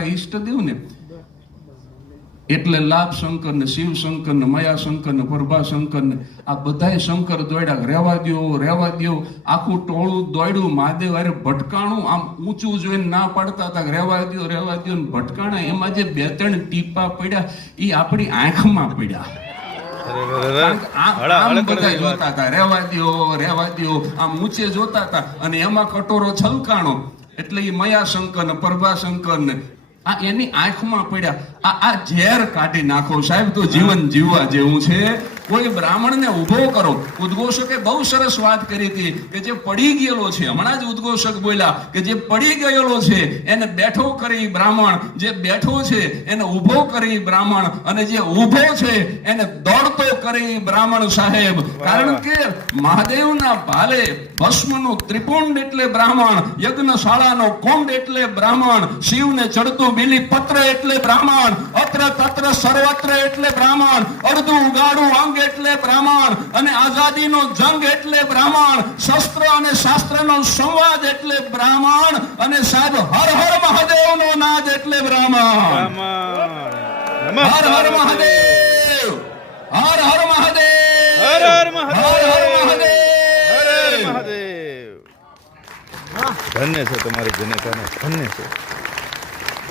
આપણા ઈષ્ટદેવ ને એટલે લાભ શંકર ને શિવ શંકર ને મયા શંકર ને પ્રભા શંકર ને આ બધા શંકર દોડ્યા રહેવા દો રહેવા દો આખું ટોળું દોડ્યું મહાદેવ અરે ભટકાણું આમ ઊંચું જોઈને ના પાડતા હતા રહેવા દો રહેવા દો ને ભટકાણા. એમાં જે બે ત્રણ ટીપા પડ્યા એ આપણી આંખમાં પડ્યા. જોતા હતા રેવા દ્યો રેવા દ્યો. આમ ઊંચે જોતા હતા. અને એમાં કટોરો છલકાણો. એટલે એ મયા શંકર ને પ્રભા શંકર ને આ એની આંખમાં પડ્યા. આ આ ઝેર કાઢી નાખો સાહેબ, તો જીવન જીવવા જેવું છે. કોઈ બ્રાહ્મણને ઊભો કરો. ઉદ્ઘોષકે બહુ સરસ વાત કરી હતી કે જે પડી ગયેલો છે હમણાં જ ઉદ્ઘોષક બોલ્યા કે જે પડી ગયેલો છે એને બેઠો કરી બ્રાહ્મણ જે બેઠો છે એને ઊભો કરી બ્રાહ્મણ અને જે ઊભો છે એને દોડતો કરી બ્રાહ્મણ સાહેબ. કારણ કે મહાદેવના ભાલે ભસ્મનું ત્રિપુંડ એટલે બ્રાહ્મણ યજ્ઞશાળાનો કુંડ એટલે બ્રાહ્મણ શિવને ચડતું બીલી પત્ર એટલે બ્રાહ્મણ અત્ર તત્ર સર્વત્ર એટલે બ્રાહ્મણ અડધું ઉગાડું અંગ એટલે બ્રાહ્મણ અને આઝાદીનો જંગ એટલે બ્રાહ્મણ. શસ્ત્ર અને શાસ્ત્રનો સંવાદ એટલે બ્રાહ્મણ અને સાહેબ હર હર મહાદેવનો નાદ એટલે બ્રાહ્મણ. બ્રાહ્મણ. હર હર મહાદેવ. હર હર મહાદેવ. હર હર મહાદેવ. હર હર મહાદેવ. હર હર મહાદેવ. ધન્ય છે તમારી જનતાને ધન્ય છે.